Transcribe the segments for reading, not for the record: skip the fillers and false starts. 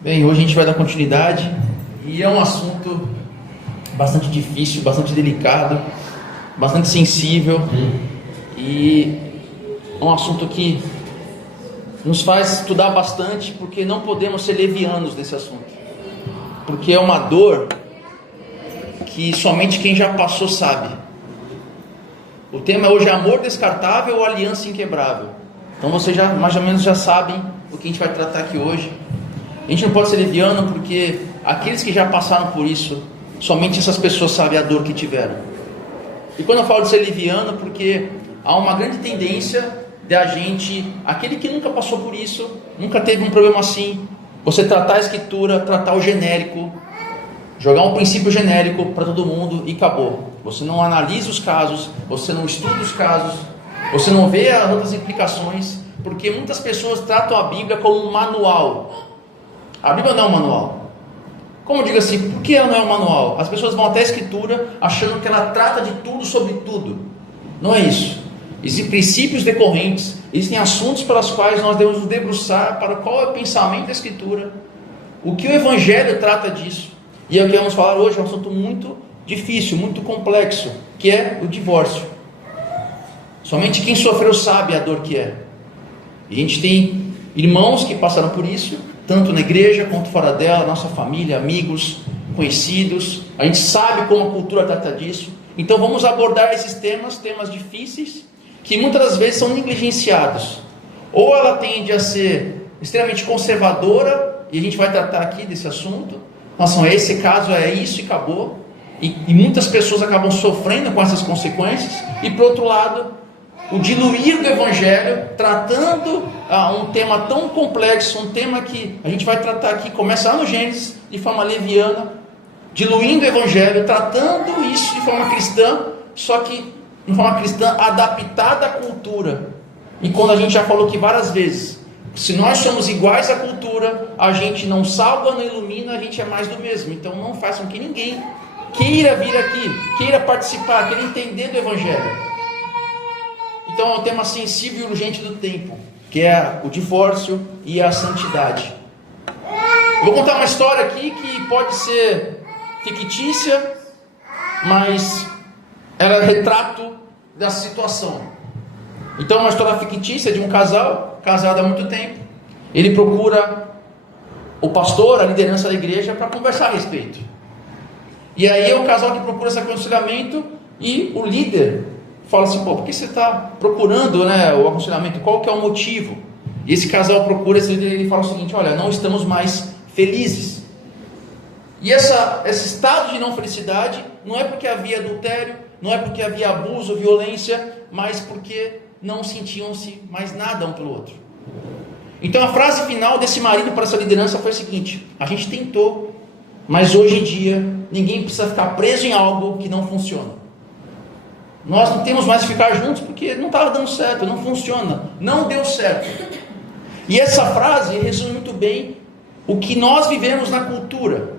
Bem, hoje a gente vai dar continuidade e é um assunto bastante difícil, bastante delicado, bastante sensível e é um assunto que nos faz estudar bastante, porque não podemos ser levianos nesse assunto, porque é uma dor que somente quem já passou sabe. O tema hoje é amor descartável ou aliança inquebrável. Então vocês já mais ou menos já sabem o que a gente vai tratar aqui hoje. A gente não pode ser leviano, porque aqueles que já passaram por isso, somente essas pessoas sabem a dor que tiveram. E quando eu falo de ser leviano, porque há uma grande tendência de a gente, aquele que nunca passou por isso, nunca teve um problema assim, você tratar a escritura, tratar o genérico, jogar um princípio genérico para todo mundo e acabou. Você não analisa os casos, você não estuda os casos, você não vê as outras implicações, porque muitas pessoas tratam a Bíblia como um manual. A Bíblia não é um manual. Como eu digo assim, por que ela não é um manual? As pessoas vão até a Escritura achando que ela trata de tudo sobre tudo. Não é isso. Existem princípios decorrentes, existem assuntos pelos quais nós devemos nos debruçar para qual é o pensamento da Escritura, o que o Evangelho trata disso. E é o que vamos falar hoje, é um assunto muito difícil, muito complexo, que é o divórcio. Somente quem sofreu sabe a dor que é. E a gente tem irmãos que passaram por isso, tanto na igreja quanto fora dela, nossa família, amigos, conhecidos. A gente sabe como a cultura trata disso. Então vamos abordar esses temas difíceis, que muitas das vezes são negligenciados. Ou ela tende a ser extremamente conservadora, e a gente vai tratar aqui desse assunto. Nossa, esse caso é isso e acabou. E muitas pessoas acabam sofrendo com essas consequências. E por outro lado, o diluir do Evangelho, tratando um tema tão complexo, um tema que a gente vai tratar aqui, começa lá no Gênesis, de forma leviana, diluindo o Evangelho, tratando isso de forma cristã, só que de forma cristã adaptada à cultura. E quando a gente já falou aqui várias vezes, se nós somos iguais à cultura, a gente não salva, não ilumina, a gente é mais do mesmo. Então não façam que ninguém queira vir aqui, queira participar, queira entender do Evangelho. Então é um tema sensível e urgente do tempo, que é o divórcio e a santidade. Eu vou contar uma história aqui que pode ser fictícia, mas ela é retrato dessa situação. Então é uma história fictícia de um casal, casado há muito tempo. Ele procura o pastor, a liderança da igreja, para conversar a respeito. E aí é o casal que procura esse aconselhamento e o líder fala assim, por que você está procurando, o aconselhamento? Qual que é o motivo? E esse casal procura esse líder e ele fala o seguinte, olha, não estamos mais felizes. E esse estado de não felicidade não é porque havia adultério, não é porque havia abuso, violência, mas porque não sentiam-se mais nada um pelo outro. Então a frase final desse marido para essa liderança foi a seguinte, a gente tentou, mas hoje em dia ninguém precisa ficar preso em algo que não funciona. Nós não temos mais que ficar juntos porque não estava dando certo, não funciona, não deu certo. E essa frase resume muito bem o que nós vivemos na cultura.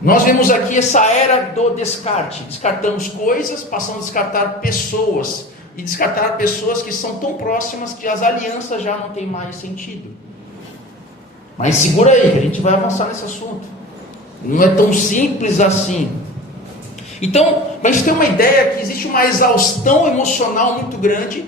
Nós vemos aqui essa era do descarte, descartamos coisas, passamos a descartar pessoas, e descartar pessoas que são tão próximas que as alianças já não têm mais sentido. Mas segura aí, que a gente vai avançar nesse assunto. Não é tão simples assim. Então, para a gente ter uma ideia que existe uma exaustão emocional muito grande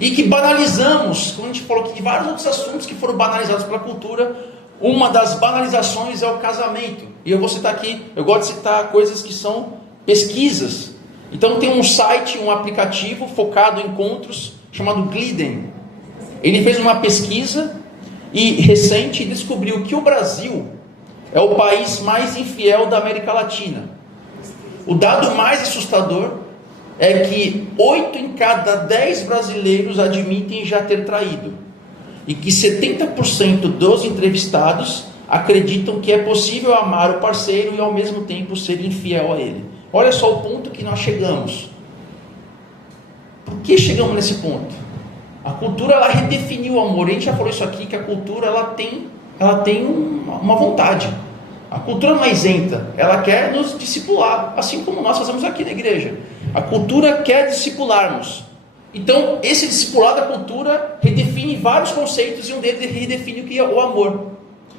e que banalizamos, como a gente falou aqui de vários outros assuntos que foram banalizados pela cultura, uma das banalizações é o casamento. E eu vou citar aqui, eu gosto de citar coisas que são pesquisas. Então tem um site, um aplicativo focado em encontros, chamado Glidden. Ele fez uma pesquisa e recente descobriu que o Brasil é o país mais infiel da América Latina. O dado mais assustador é que 8 em cada 10 brasileiros admitem já ter traído. E que 70% dos entrevistados acreditam que é possível amar o parceiro e ao mesmo tempo ser infiel a ele. Olha só o ponto que nós chegamos. Por que chegamos nesse ponto? A cultura ela redefiniu o amor. A gente já falou isso aqui, que a cultura ela tem uma vontade. A cultura não é isenta, ela quer nos discipular, assim como nós fazemos aqui na igreja. A cultura quer discipularmos. Então, esse discipulado da cultura redefine vários conceitos e um deles redefine o que é o amor.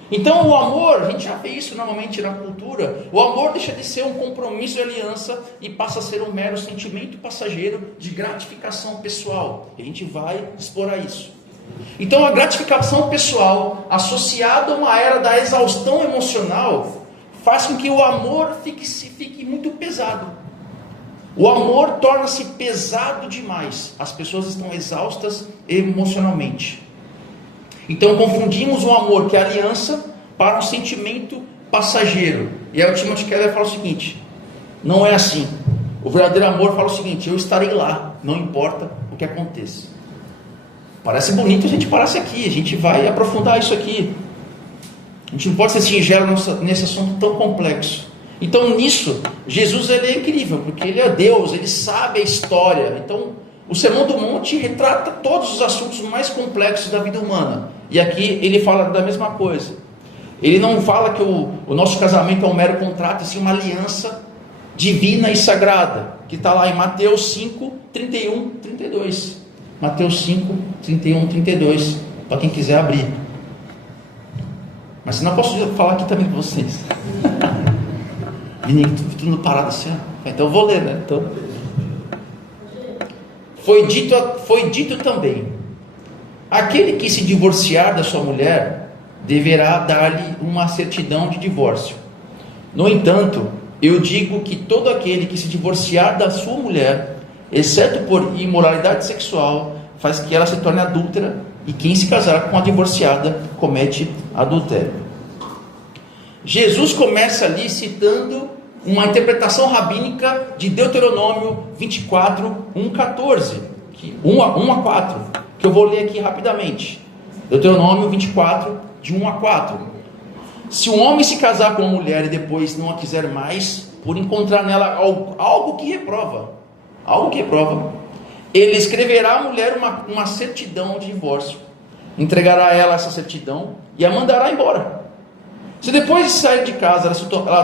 Então o amor, a gente já vê isso normalmente na cultura, o amor deixa de ser um compromisso de aliança e passa a ser um mero sentimento passageiro de gratificação pessoal. E a gente vai explorar isso. Então a gratificação pessoal associada a uma era da exaustão emocional faz com que o amor fique muito pesado. O amor torna-se pesado demais. As pessoas estão exaustas emocionalmente. Então confundimos o amor, que é aliança, para um sentimento passageiro. E aí o Timothy Keller fala o seguinte: não é assim. O verdadeiro amor fala o seguinte: eu estarei lá, não importa o que aconteça. Parece bonito a gente parar aqui, a gente vai aprofundar isso aqui. A gente não pode ser singelo nesse assunto tão complexo. Então nisso, Jesus ele é incrível, porque ele é Deus, ele sabe a história. Então o Sermão do Monte retrata todos os assuntos mais complexos da vida humana. E aqui ele fala da mesma coisa. Ele não fala que o nosso casamento é um mero contrato, e sim uma aliança divina e sagrada, que está lá em Mateus 5, 31, 32. Mateus 5, 31, 32, para quem quiser abrir. Mas se não, posso falar aqui também com vocês. Menino, tudo parado assim, ó. Então eu vou ler, né? Então, foi dito também: aquele que se divorciar da sua mulher deverá dar-lhe uma certidão de divórcio. No entanto, eu digo que todo aquele que se divorciar da sua mulher, exceto por imoralidade sexual, faz que ela se torne adúltera, e quem se casar com a divorciada comete adultério. Jesus começa ali citando uma interpretação rabínica de Deuteronômio 24, 1,14, 1 a 4, que eu vou ler aqui rapidamente. Deuteronômio 24, de 1 a 4. Se um homem se casar com uma mulher e depois não a quiser mais, por encontrar nela algo que reprova, ele escreverá à mulher uma certidão de divórcio, entregará a ela essa certidão e a mandará embora. Se depois de sair de casa ela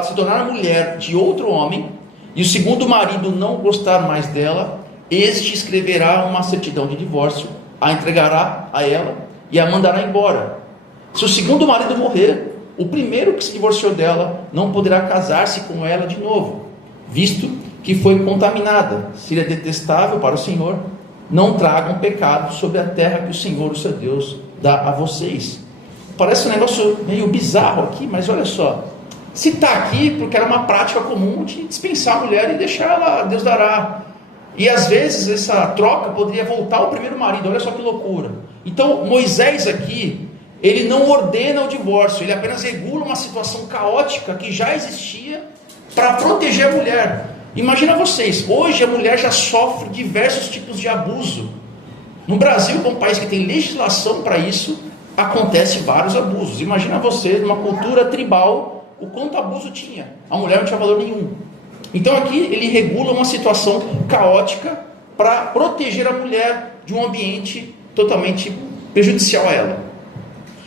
se tornar mulher de outro homem, e o segundo marido não gostar mais dela, este escreverá uma certidão de divórcio, a entregará a ela e a mandará embora. Se o segundo marido morrer, o primeiro que se divorciou dela não poderá casar-se com ela de novo, visto que foi contaminada. Se ele é detestável para o Senhor, não tragam pecado sobre a terra que o Senhor, o seu Deus, dá a vocês. Parece um negócio meio bizarro aqui, mas olha só. Se está aqui, porque era uma prática comum de dispensar a mulher e deixar ela, Deus dará. E às vezes essa troca poderia voltar ao primeiro marido, olha só que loucura. Então Moisés aqui, ele não ordena o divórcio, ele apenas regula uma situação caótica que já existia para proteger a mulher. Imagina vocês, hoje a mulher já sofre diversos tipos de abuso. No Brasil, que é um país que tem legislação para isso, acontece vários abusos. Imagina você, numa cultura tribal, o quanto abuso tinha. A mulher não tinha valor nenhum. Então aqui ele regula uma situação caótica para proteger a mulher de um ambiente totalmente prejudicial a ela.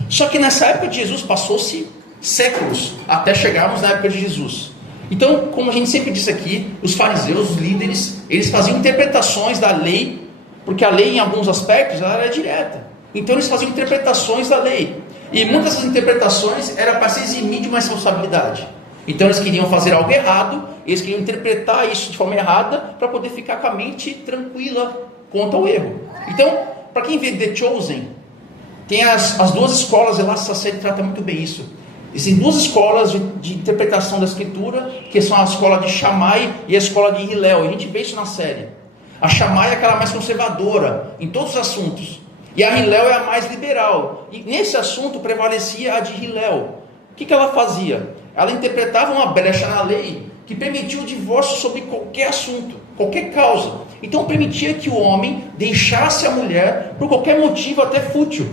Só que nessa época de Jesus passou-se séculos até chegarmos na época de Jesus. Então, como a gente sempre disse aqui, os fariseus, os líderes, eles faziam interpretações da lei, porque a lei em alguns aspectos ela era direta. Então eles faziam interpretações da lei, e muitas dessas interpretações era para se eximir de uma responsabilidade. Então eles queriam fazer algo errado, eles queriam interpretar isso de forma errada, para poder ficar com a mente tranquila quanto ao erro. Então, para quem vê The Chosen, tem as duas escolas, lá essa série trata muito bem isso. Existem duas escolas de interpretação da escritura, que são a escola de Shammai e a escola de Hillel, e a gente vê isso na série. A Shammai é aquela mais conservadora em todos os assuntos, e a Hillel é a mais liberal, e nesse assunto prevalecia a de Hillel. O que ela fazia? Ela interpretava uma brecha na lei que permitia o divórcio sobre qualquer assunto, qualquer causa. Então permitia que o homem deixasse a mulher por qualquer motivo, até fútil.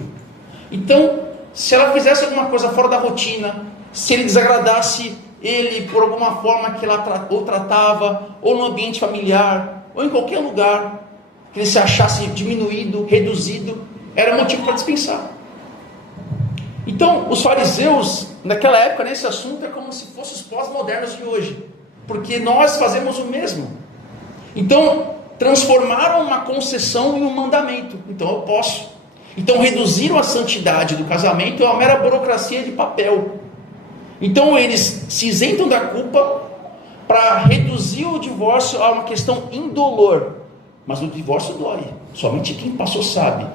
Então, se ela fizesse alguma coisa fora da rotina, se ele desagradasse ele por alguma forma que ela ou tratava, ou no ambiente familiar, ou em qualquer lugar, que ele se achasse diminuído, reduzido, era motivo para dispensar. Então, os fariseus, naquela época, nesse assunto, é como se fossem os pós-modernos de hoje, porque nós fazemos o mesmo. Então, transformaram uma concessão em um mandamento. Então, eu posso. Então reduziram a santidade do casamento a uma mera burocracia de papel. Então eles se isentam da culpa para reduzir o divórcio a uma questão indolor. Mas o divórcio dói, somente quem passou sabe.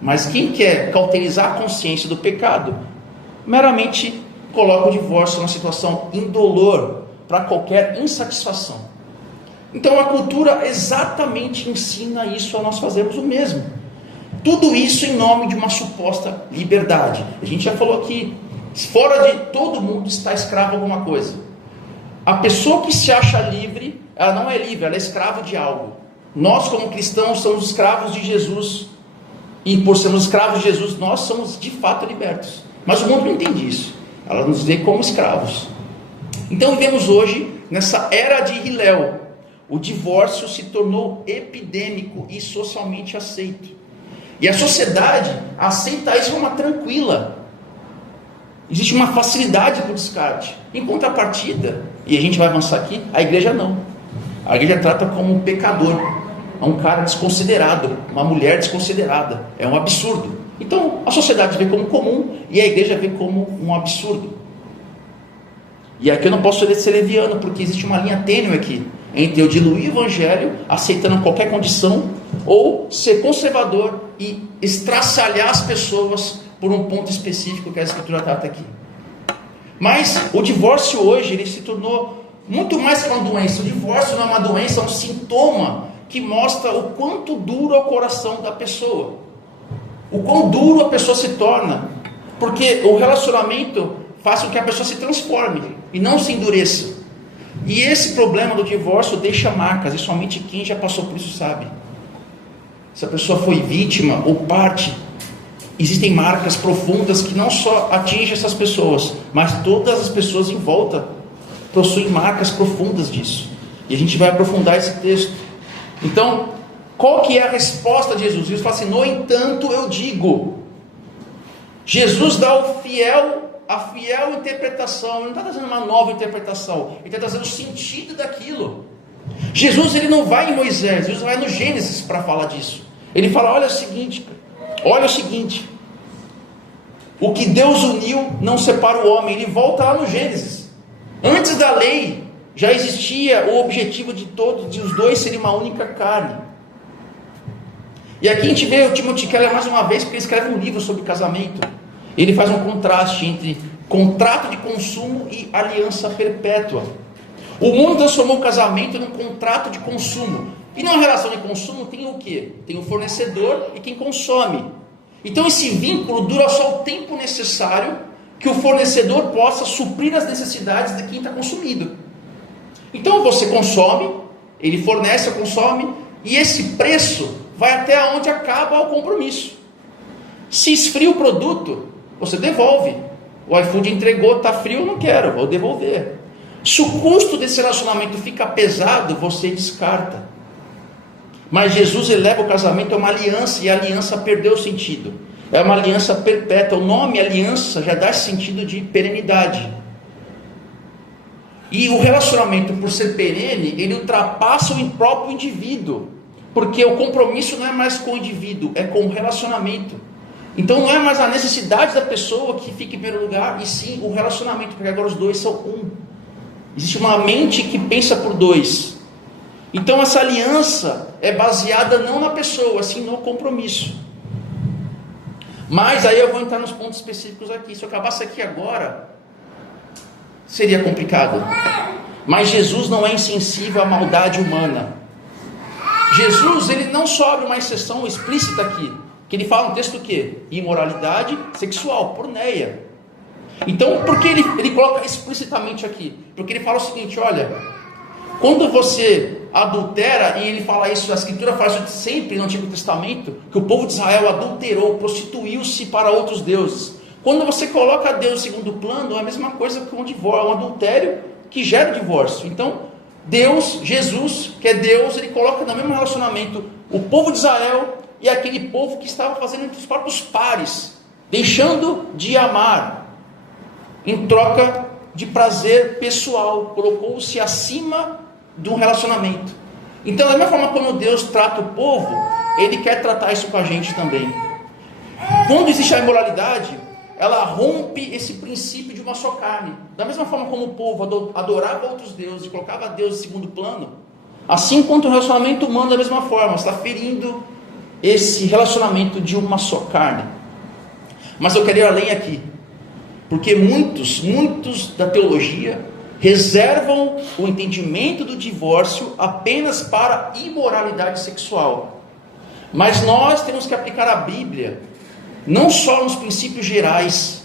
Mas quem quer cauterizar a consciência do pecado, meramente coloca o divórcio numa situação indolor, para qualquer insatisfação. Então a cultura exatamente ensina isso a nós fazermos o mesmo. Tudo isso em nome de uma suposta liberdade. A gente já falou aqui, fora de todo mundo está escravo a alguma coisa. A pessoa que se acha livre, ela não é livre, ela é escrava de algo. Nós como cristãos somos escravos de Jesus. E por sermos escravos de Jesus, nós somos de fato libertos. Mas o mundo não entende isso. Ela nos vê como escravos. Então vivemos hoje nessa era de Hillel. O divórcio se tornou epidêmico e socialmente aceito. E a sociedade aceita isso de uma tranquila. Existe uma facilidade para o descarte. Em contrapartida, e a gente vai avançar aqui, a igreja não. A igreja trata como um pecador, um cara desconsiderado, uma mulher desconsiderada. É um absurdo. Então a sociedade vê como comum e a igreja vê como um absurdo. E aqui eu não posso ser leviano, porque existe uma linha tênue aqui entre eu diluir o evangelho, aceitando qualquer condição, ou ser conservador e estraçalhar as pessoas por um ponto específico que a Escritura trata aqui. Mas o divórcio hoje, ele se tornou muito mais que uma doença. O divórcio não é uma doença, é um sintoma que mostra o quanto duro é o coração da pessoa, o quão duro a pessoa se torna, porque o relacionamento faz com que a pessoa se transforme e não se endureça. E esse problema do divórcio deixa marcas, e somente quem já passou por isso sabe. Se a pessoa foi vítima ou parte, existem marcas profundas que não só atingem essas pessoas, mas todas as pessoas em volta possuem marcas profundas disso. E a gente vai aprofundar esse texto. Então, qual que é a resposta de Jesus? Jesus fala assim: no entanto eu digo. Jesus dá a fiel interpretação. Ele não está trazendo uma nova interpretação, ele está trazendo o sentido daquilo. Jesus, ele não vai em Moisés, Jesus vai no Gênesis para falar disso. Ele fala: olha o seguinte, o que Deus uniu não separa o homem. Ele volta lá no Gênesis. Antes da lei já existia o objetivo de os dois serem uma única carne. E aqui a gente vê o Timothy Keller mais uma vez, porque ele escreve um livro sobre casamento. Ele faz um contraste entre contrato de consumo e aliança perpétua. O mundo transformou o casamento num contrato de consumo. E numa relação de consumo tem o quê? Tem o fornecedor e quem consome. Então esse vínculo dura só o tempo necessário que o fornecedor possa suprir as necessidades de quem está consumindo. Então você consome, ele fornece, consome, e esse preço vai até onde acaba o compromisso. Se esfria o produto, você devolve. O iFood entregou, está frio, eu não quero, vou devolver. Se o custo desse relacionamento fica pesado, você descarta. Mas Jesus eleva o casamento a uma aliança, e a aliança perdeu o sentido. É uma aliança perpétua. O nome aliança já dá esse sentido de perenidade. E o relacionamento, por ser perene, ele ultrapassa o próprio indivíduo. Porque o compromisso não é mais com o indivíduo, é com o relacionamento. Então não é mais a necessidade da pessoa que fica em primeiro lugar, e sim o relacionamento, porque agora os dois são um. Existe uma mente que pensa por dois. Então essa aliança é baseada não na pessoa, sim no compromisso. Mas aí eu vou entrar nos pontos específicos aqui. Se eu acabasse aqui agora, seria complicado. Mas Jesus não é insensível à maldade humana. Jesus, ele não só abre uma exceção explícita aqui, que ele fala no texto o quê? Imoralidade sexual, porneia. Então, por que ele coloca explicitamente aqui? Porque ele fala o seguinte: olha, quando você adultera, e ele fala isso, a Escritura fala isso sempre no Antigo Testamento, que o povo de Israel adulterou, prostituiu-se para outros deuses. Quando você coloca Deus em segundo plano, é a mesma coisa que um divórcio, um adultério que gera divórcio. Então, Deus, Jesus, que é Deus, ele coloca no mesmo relacionamento o povo de Israel e aquele povo que estava fazendo entre os próprios pares, deixando de amar em troca de prazer pessoal, colocou-se acima de um relacionamento. Então, da mesma forma como Deus trata o povo, ele quer tratar isso com a gente também. quando existe a imoralidade, ela rompe esse princípio de uma só carne. Da mesma forma como o povo adorava outros deuses e colocava Deus em segundo plano, assim quanto o relacionamento humano da mesma forma, está ferindo esse relacionamento de uma só carne. Mas eu quero ir além aqui, porque muitos da teologia reservam o entendimento do divórcio apenas para imoralidade sexual. Mas nós temos que aplicar a Bíblia não só nos princípios gerais,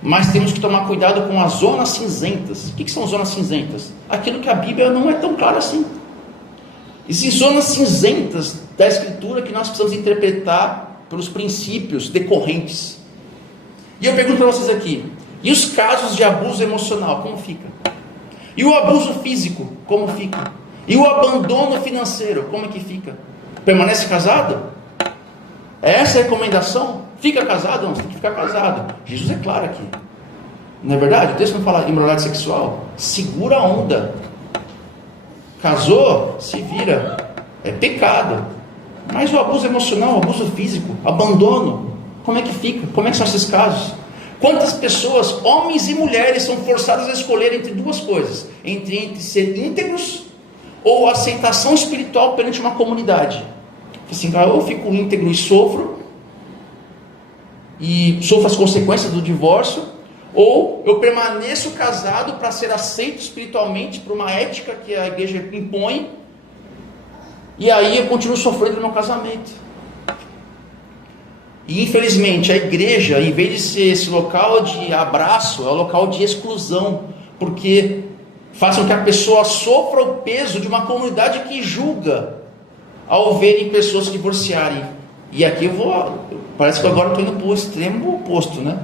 mas temos que tomar cuidado com as zonas cinzentas. O que são zonas cinzentas? Aquilo que a Bíblia não é tão clara assim. Existem zonas cinzentas da Escritura que nós precisamos interpretar pelos princípios decorrentes. E eu pergunto para vocês aqui, e os casos de abuso emocional, como fica? E o abuso físico, como fica? E o abandono financeiro, como é que fica? Permanece casado? É essa a recomendação? Fica casado? Não, você tem que ficar casado. Jesus é claro aqui. Não é verdade? O texto não fala de imoralidade sexual. Segura a onda. Casou, se vira. É pecado. Mas o abuso emocional, o abuso físico, abandono, como é que fica? Como é que são esses casos? Quantas pessoas, homens e mulheres, são forçadas a escolher entre duas coisas? Entre ser íntegros ou aceitação espiritual perante uma comunidade. Assim, ou eu fico íntegro e sofro as consequências do divórcio, ou eu permaneço casado para ser aceito espiritualmente por uma ética que a igreja impõe, e aí eu continuo sofrendo no meu casamento. E infelizmente a igreja, em vez de ser esse local de abraço, é o local de exclusão, porque faz com que a pessoa sofra o peso de uma comunidade que julga ao verem pessoas se divorciarem. E aqui parece que agora eu estou indo para o extremo oposto, né?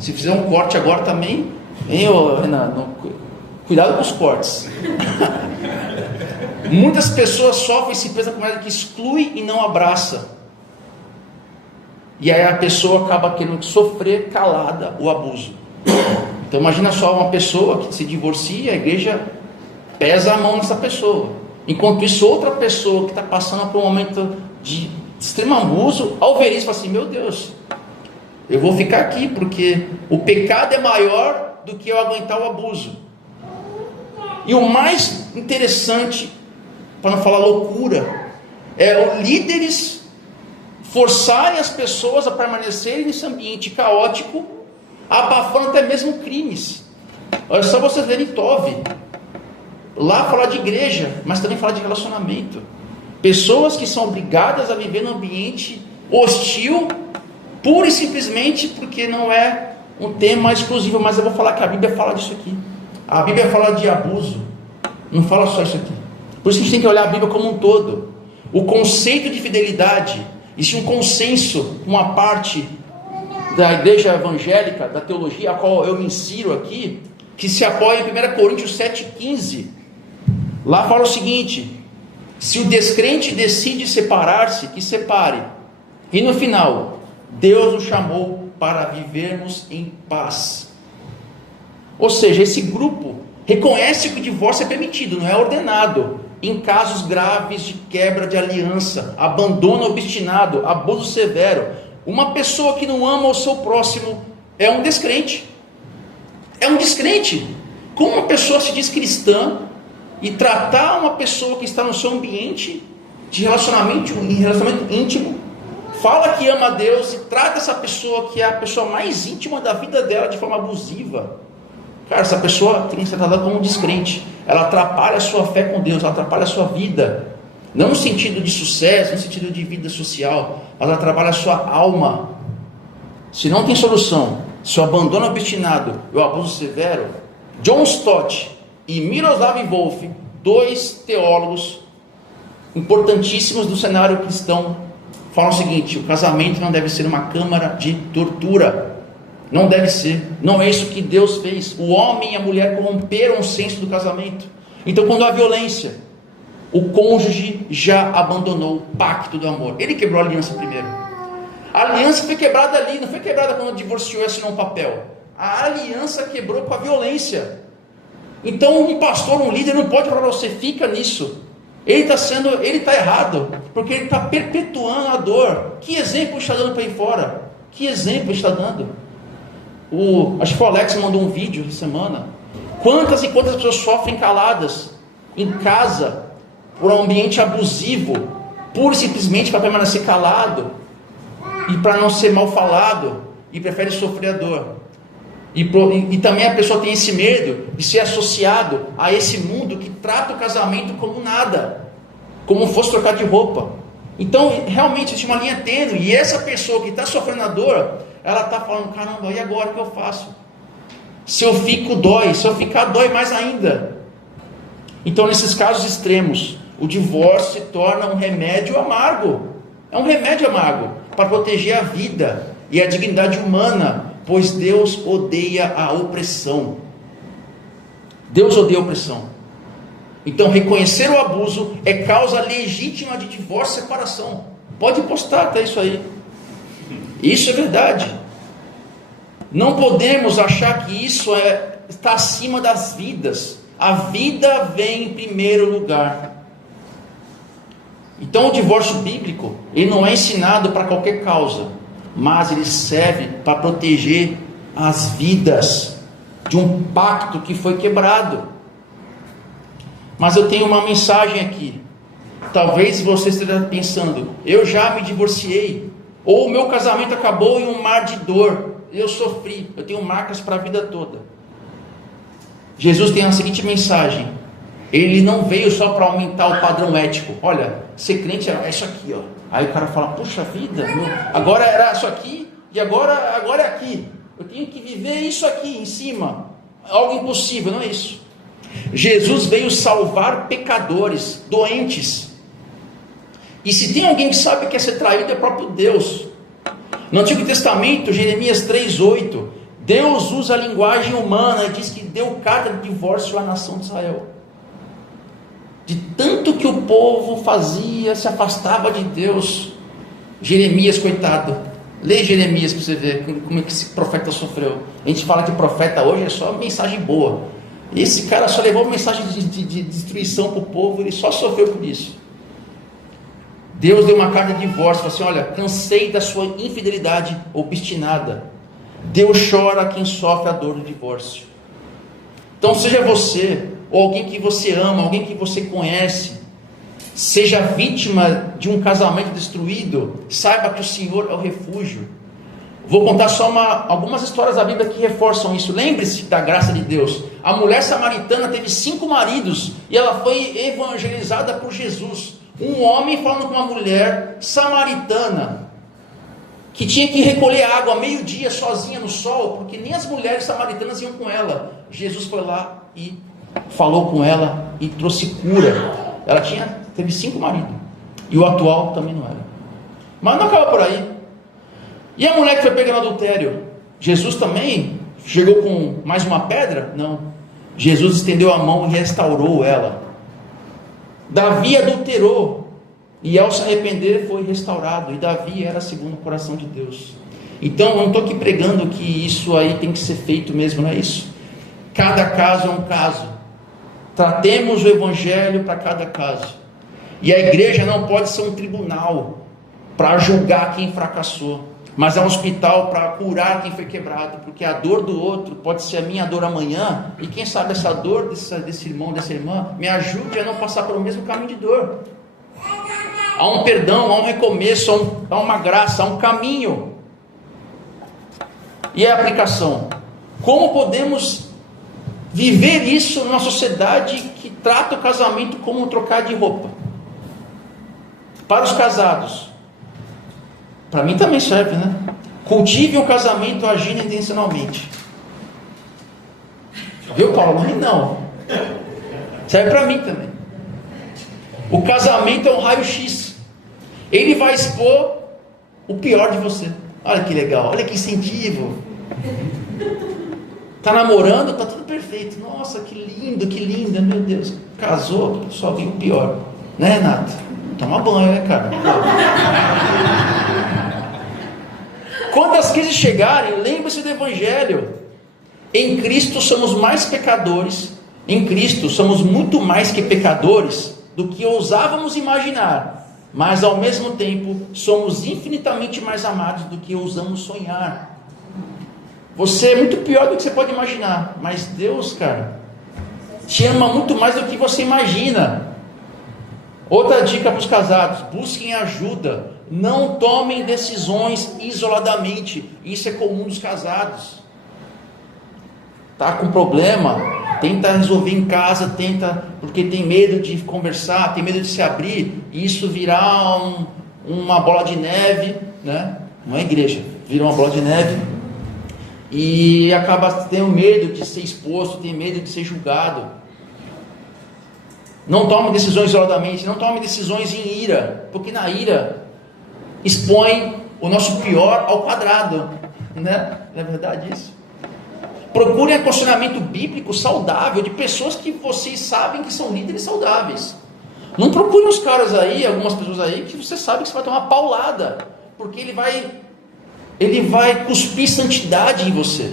Se fizer um corte agora também, hein, Renan, cuidado com os cortes. Muitas pessoas sofrem esse peso da comunidade que exclui e não abraça. E aí a pessoa acaba querendo sofrer calada o abuso. Então imagina só uma pessoa que se divorcia, a igreja pesa a mão nessa pessoa. Enquanto isso, outra pessoa que está passando por um momento de extremo abuso, ao ver isso, fala assim, meu Deus, eu vou ficar aqui, porque o pecado é maior do que eu aguentar o abuso. E o mais interessante, para não falar loucura, é os líderes forçarem as pessoas a permanecerem nesse ambiente caótico, abafando até mesmo crimes. Olha só vocês verem Tove. Lá fala de igreja, mas também fala de relacionamento. Pessoas que são obrigadas a viver num ambiente hostil, pura e simplesmente porque não é um tema exclusivo. Mas eu vou falar que a Bíblia fala disso aqui. A Bíblia fala de abuso, não fala só isso aqui. Por isso que a gente tem que olhar a Bíblia como um todo. O conceito de fidelidade, existe um consenso, uma parte da igreja evangélica, da teologia, a qual eu me insiro aqui, que se apoia em 1 Coríntios 7,15. Lá fala o seguinte: se o descrente decide separar-se, que separe. E no final, Deus nos chamou para vivermos em paz. Ou seja, esse grupo reconhece que o divórcio é permitido, não é ordenado, em casos graves de quebra de aliança, abandono obstinado, abuso severo. Uma pessoa que não ama o seu próximo é um descrente. É um descrente. Como uma pessoa se diz cristã e tratar uma pessoa que está no seu ambiente de relacionamento íntimo, fala que ama a Deus e trata essa pessoa que é a pessoa mais íntima da vida dela de forma abusiva? Cara, essa pessoa tem que ser tratada como um descrente. Ela atrapalha a sua fé com Deus, ela atrapalha a sua vida. Não no sentido de sucesso, no sentido de vida social, ela atrapalha a sua alma. Se não tem solução, se o abandono obstinado e o abuso severo, John Stott e Miroslav Volf, dois teólogos importantíssimos do cenário cristão, falam o seguinte: o casamento não deve ser uma câmara de tortura. Não deve ser. Não é isso que Deus fez. O homem e a mulher corromperam o senso do casamento. Então, quando há violência, o cônjuge já abandonou o pacto do amor. Ele quebrou a aliança primeiro. A aliança foi quebrada ali, não foi quebrada quando divorciou e assinou um papel. A aliança quebrou com a violência. Então um pastor, um líder não pode falar para você, fica nisso. Ele está errado, porque ele está perpetuando a dor. Que exemplo está dando para ir fora? Que exemplo está dando? Acho que foi o Alex que mandou um vídeo essa semana. Quantas e quantas pessoas sofrem caladas em casa por um ambiente abusivo, pura e simplesmente para permanecer calado e para não ser mal falado, e prefere sofrer a dor. E também a pessoa tem esse medo de ser associado a esse mundo que trata o casamento como nada, como fosse trocar de roupa. Então realmente existe uma linha tênue, e essa pessoa que está sofrendo a dor, ela está falando: caramba, e agora o que eu faço? Se eu fico, dói. Se eu ficar, dói mais ainda. Então, nesses casos extremos, o divórcio se torna um remédio amargo. É um remédio amargo para proteger a vida e a dignidade humana, pois Deus odeia a opressão. Deus odeia a opressão. Então, reconhecer o abuso é causa legítima de divórcio e separação. Pode postar até isso aí. Isso é verdade. Não podemos achar que isso está acima das vidas. A vida vem em primeiro lugar. Então o divórcio bíblico, ele não é ensinado para qualquer causa, mas ele serve para proteger as vidas de um pacto que foi quebrado. Mas eu tenho uma mensagem aqui. Talvez você esteja pensando: eu já me divorciei, ou o meu casamento acabou em um mar de dor, eu sofri, eu tenho marcas para a vida toda. Jesus tem a seguinte mensagem: ele não veio só para aumentar o padrão ético. Olha, ser crente é isso aqui, ó. Aí o cara fala: puxa vida, agora era isso aqui, e agora é aqui. Eu tenho que viver isso aqui em cima. Algo impossível, não é isso. Jesus veio salvar pecadores, doentes. E se tem alguém que sabe que é ser traído, é o próprio Deus. No Antigo Testamento, Jeremias 3,8, Deus usa a linguagem humana e diz que deu carta de divórcio à nação de Israel. De tanto que o povo fazia, se afastava de Deus. Jeremias, coitado. Lê Jeremias para você ver como é que esse profeta sofreu. A gente fala que profeta hoje é só mensagem boa. Esse cara só levou mensagem de destruição para o povo, ele só sofreu por isso. Deus deu uma carta de divórcio, falou assim: olha, cansei da sua infidelidade obstinada. Deus chora quem sofre a dor do divórcio. Então seja você, ou alguém que você ama, alguém que você conhece, seja vítima de um casamento destruído, saiba que o Senhor é o refúgio. Vou contar só algumas histórias da Bíblia que reforçam isso. Lembre-se da graça de Deus. A mulher samaritana teve 5 maridos e ela foi evangelizada por Jesus. Um homem falando com uma mulher samaritana que tinha que recolher água meio-dia sozinha no sol, porque nem as mulheres samaritanas iam com ela. Jesus foi lá e falou com ela e trouxe cura. Ela teve 5 maridos, e o atual também não era. Mas não acaba por aí. E a mulher que foi pega no adultério, Jesus também chegou com mais uma pedra? Não. Jesus estendeu a mão e restaurou ela. Davi adulterou, e ao se arrepender foi restaurado, e Davi era segundo o coração de Deus. Então eu não estou aqui pregando que isso aí tem que ser feito mesmo, não é isso. Cada caso é um caso. Tratemos o evangelho para cada caso. E a igreja não pode ser um tribunal para julgar quem fracassou, mas é um hospital para curar quem foi quebrado, porque a dor do outro pode ser a minha dor amanhã, e quem sabe essa dor desse irmão, dessa irmã, me ajude a não passar pelo mesmo caminho de dor. Há um perdão, há um recomeço, há uma graça, há um caminho. E a aplicação: como podemos viver isso numa sociedade que trata o casamento como um trocar de roupa? Para os casados, para mim também serve, né? Cultive o casamento agindo intencionalmente. Viu, Paulo? Não. Serve para mim também. O casamento é um raio-x. Ele vai expor o pior de você. Olha que legal, olha que incentivo. Tá namorando, tá tudo perfeito. Nossa, que lindo, que linda, meu Deus. Casou, só viu o pior. Né, Renato? Toma banho, né, cara? Quando as crises chegarem, lembre-se do Evangelho. Em Cristo somos mais pecadores. Em Cristo somos muito mais que pecadores do que ousávamos imaginar. mas ao mesmo tempo somos infinitamente mais amados do que ousamos sonhar. Você é muito pior do que você pode imaginar, mas Deus, cara, te ama muito mais do que você imagina. Outra dica para os casados: busquem ajuda, não tomem decisões isoladamente. Isso é comum dos casados. Tá com problema, tenta resolver em casa, porque tem medo de conversar, tem medo de se abrir, e isso virar uma bola de neve, né? Não é igreja, vira uma bola de neve, e acaba tendo medo de ser exposto, tem medo de ser julgado. Não tome decisões isoladamente, não tome decisões em ira, porque na ira expõe o nosso pior ao quadrado, né? Não é verdade isso? Procurem aconselhamento bíblico saudável de pessoas que vocês sabem que são líderes saudáveis. Não procurem os caras aí, algumas pessoas aí, que você sabe que você vai tomar uma paulada, porque ele vai cuspir santidade em você.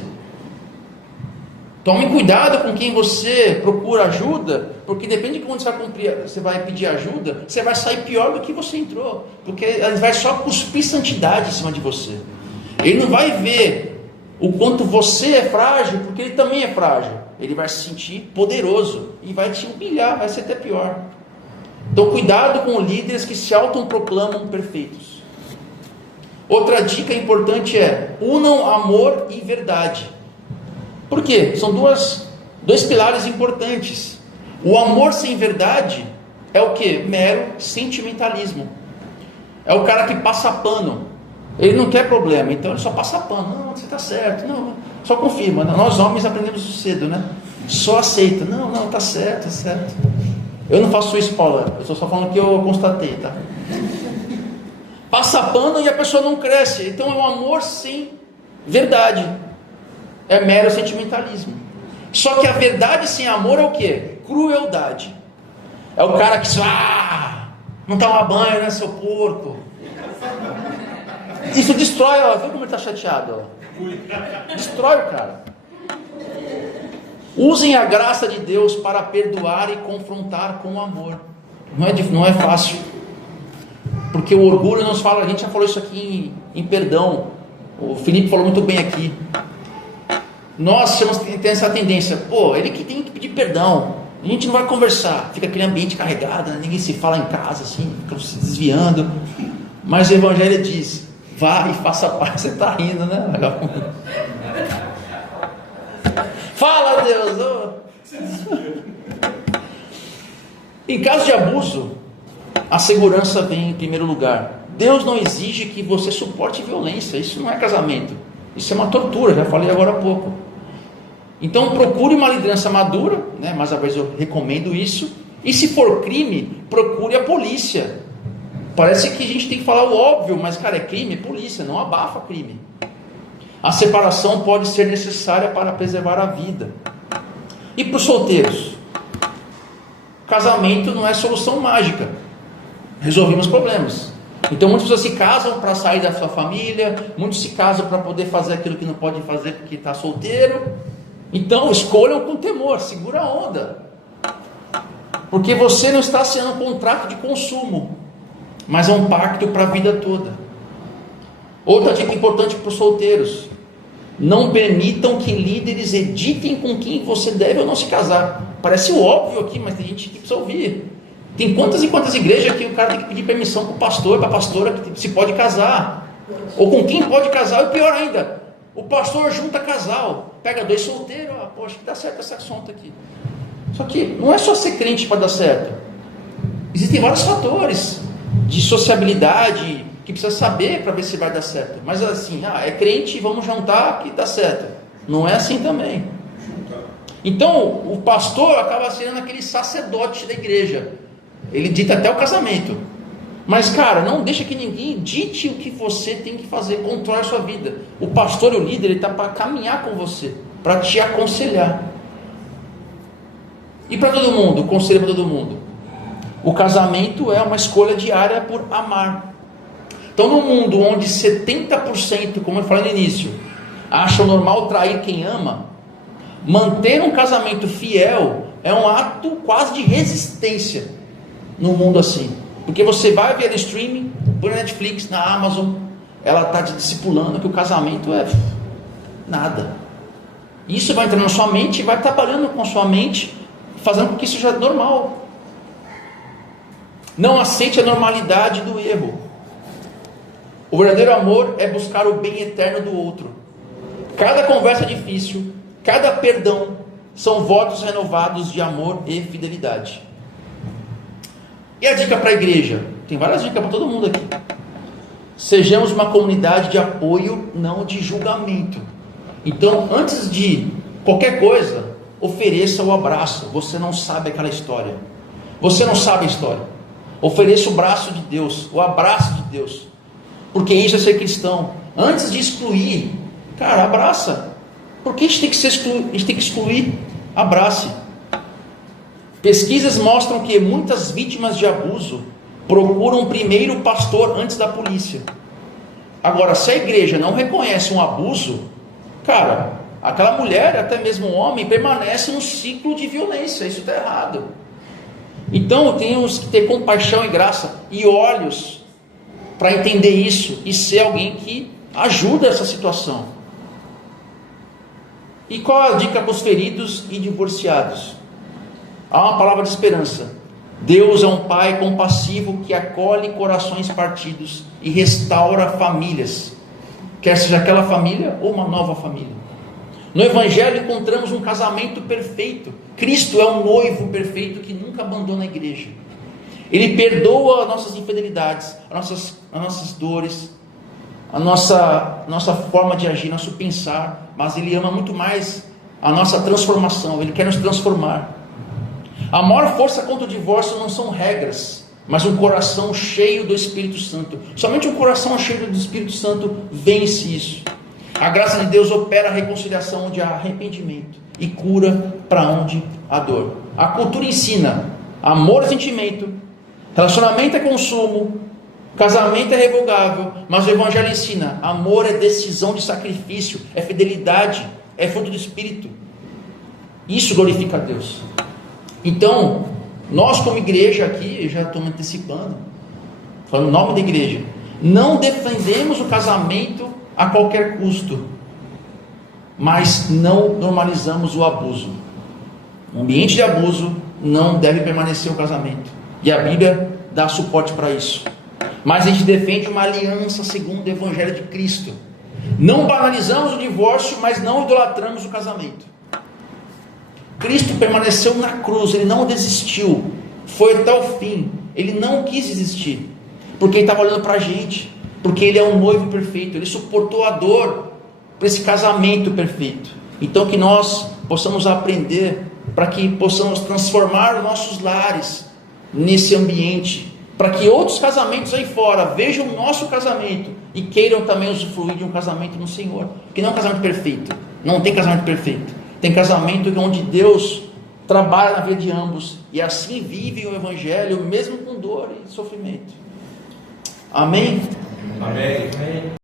Tome cuidado com quem você procura ajuda, porque depende de quando você vai pedir ajuda, você vai sair pior do que você entrou, porque ele vai só cuspir santidade em cima de você. Ele não vai ver o quanto você é frágil, porque ele também é frágil. Ele vai se sentir poderoso e vai te humilhar, vai ser até pior. Então cuidado com líderes que se autoproclamam perfeitos. Outra dica importante é: unam amor e verdade. Por quê? São dois pilares importantes. O amor sem verdade é o quê? Mero sentimentalismo. É o cara que passa pano. Ele não quer problema, então ele só passa pano. Não, você está certo. Não, só confirma. Nós homens aprendemos isso cedo, né? Só aceita. Não, está certo, está certo. Eu não faço isso, Paula. Eu estou só falando que eu constatei, tá? Passa pano e a pessoa não cresce. Então é um amor sem verdade. É mero sentimentalismo. Só que a verdade sem amor é o quê? Crueldade. É o cara que não toma banho, né, seu porco? Isso destrói, ó. Viu como ele está chateado? Ó? Destrói o cara. Usem a graça de Deus para perdoar e confrontar com amor. Não é fácil. Porque o orgulho nos fala, a gente já falou isso aqui em perdão. O Felipe falou muito bem aqui. Nós temos essa tendência, ele que tem que pedir perdão. A gente não vai conversar, fica aquele ambiente carregado, né? Ninguém se fala em casa assim, fica se desviando. Mas o Evangelho diz: vá e faça a paz. Você está rindo, né? Fala, Deus! Em caso de abuso, a segurança vem em primeiro lugar. Deus não exige que você suporte violência. Isso não é casamento. Isso é uma tortura, já falei agora há pouco. Então procure uma liderança madura, né? Mais uma vez eu recomendo isso. E se for crime, procure a polícia. Parece que a gente tem que falar o óbvio, mas cara, é crime, é polícia, não abafa crime. A separação pode ser necessária para preservar a vida. E para os solteiros? Casamento não é solução mágica. Resolvemos problemas. Então muitas pessoas se casam para sair da sua família, muitos se casam para poder fazer aquilo que não pode fazer porque está solteiro. Então escolham com temor, segura a onda, porque você não está assinando um contrato de consumo, mas é um pacto para a vida toda. Outra dica importante para os solteiros: não permitam que líderes editem com quem você deve ou não se casar. Parece óbvio aqui, mas tem gente que precisa ouvir. Tem quantas e quantas igrejas que o cara tem que pedir permissão para o pastor, para a pastora, que se pode casar, ou com quem pode casar. E pior ainda, o pastor junta casal, pega dois solteiros, acho que dá certo esse assunto aqui. Só que não é só ser crente para dar certo. Existem vários fatores de sociabilidade que precisa saber para ver se vai dar certo. Mas assim, é crente, vamos juntar que dá certo. Não é assim também. Então o pastor acaba sendo aquele sacerdote da igreja. Ele dita até o casamento. Mas cara, não deixa que ninguém dite o que você tem que fazer, controle a sua vida. O pastor e o líder, ele está para caminhar com você, para te aconselhar. E para todo mundo, o conselho para todo mundo: o casamento é uma escolha diária por amar. Então num mundo onde 70%, como eu falei no início, acham normal trair quem ama, manter um casamento fiel é um ato quase de resistência num mundo assim. Porque você vai ver no streaming, por Netflix, na Amazon, ela está te discipulando que o casamento é nada. Isso vai entrando na sua mente e vai trabalhando com a sua mente, fazendo com que isso seja normal. Não aceite a normalidade do erro. O verdadeiro amor é buscar o bem eterno do outro. Cada conversa difícil, cada perdão, são votos renovados de amor e fidelidade. E a dica para a igreja? Tem várias dicas para todo mundo aqui. Sejamos uma comunidade de apoio, não de julgamento. Então, antes de qualquer coisa, ofereça o abraço. Você não sabe aquela história. Você não sabe a história. Ofereça o braço de Deus, o abraço de Deus. Porque isso é ser cristão. Antes de excluir, cara, abraça. Porque a gente tem que excluir, abrace. Pesquisas mostram que muitas vítimas de abuso procuram primeiro o pastor antes da polícia. Agora, se a igreja não reconhece um abuso, cara, aquela mulher, até mesmo o homem, permanece no ciclo de violência. Isso está errado. Então, temos que ter compaixão e graça e olhos para entender isso e ser alguém que ajuda essa situação. E qual a dica para os feridos e divorciados? Há uma palavra de esperança. Deus é um pai compassivo que acolhe corações partidos e restaura famílias, quer seja aquela família ou uma nova família. No Evangelho encontramos um casamento perfeito. Cristo é um noivo perfeito que nunca abandona a igreja. Ele perdoa as nossas infidelidades, as nossas dores, a nossa forma de agir, nosso pensar, mas Ele ama muito mais a nossa transformação. Ele quer nos transformar. A maior força contra o divórcio não são regras, mas um coração cheio do Espírito Santo. Somente um coração cheio do Espírito Santo vence isso. A graça de Deus opera a reconciliação onde há arrependimento e cura para onde há dor. A cultura ensina amor é sentimento, relacionamento é consumo, casamento é revogável, mas o Evangelho ensina amor é decisão de sacrifício, é fidelidade, é fruto do Espírito. Isso glorifica a Deus. Então, nós como igreja aqui, eu já estou me antecipando, falando o nome da igreja, não defendemos o casamento a qualquer custo, mas não normalizamos o abuso. Um ambiente de abuso não deve permanecer o casamento, e a Bíblia dá suporte para isso. Mas a gente defende uma aliança segundo o Evangelho de Cristo. Não banalizamos o divórcio, mas não idolatramos o casamento. Cristo permaneceu na cruz, Ele não desistiu, foi até o fim, Ele não quis desistir, porque Ele estava olhando para a gente, porque Ele é um noivo perfeito, Ele suportou a dor para esse casamento perfeito. Então que nós possamos aprender, para que possamos transformar os nossos lares nesse ambiente, para que outros casamentos aí fora vejam o nosso casamento e queiram também usufruir de um casamento no Senhor, que não é um casamento perfeito, não tem casamento perfeito. Tem casamento onde Deus trabalha na vida de ambos e assim vivem o Evangelho, mesmo com dor e sofrimento. Amém? Amém.